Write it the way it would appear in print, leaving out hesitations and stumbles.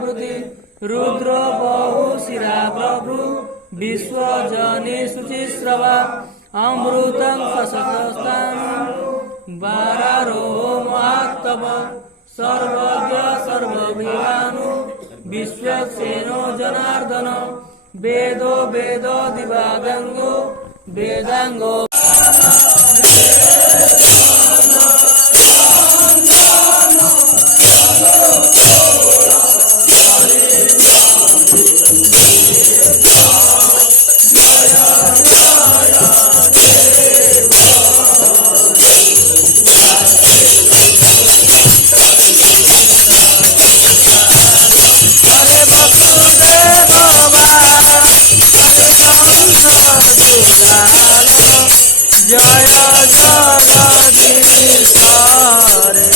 प्रभृति रुद्र बहु शिरा प्रभु विश्वजने शुचिश्रवा अमृतं कसकस्तानु बारारो महात्तव सर्वज्ञ सर्वविभानु विश्वक्सेनो जनार्दन वेदो वेदो दिवादंगो वेदांगो जय जगदीश हरे।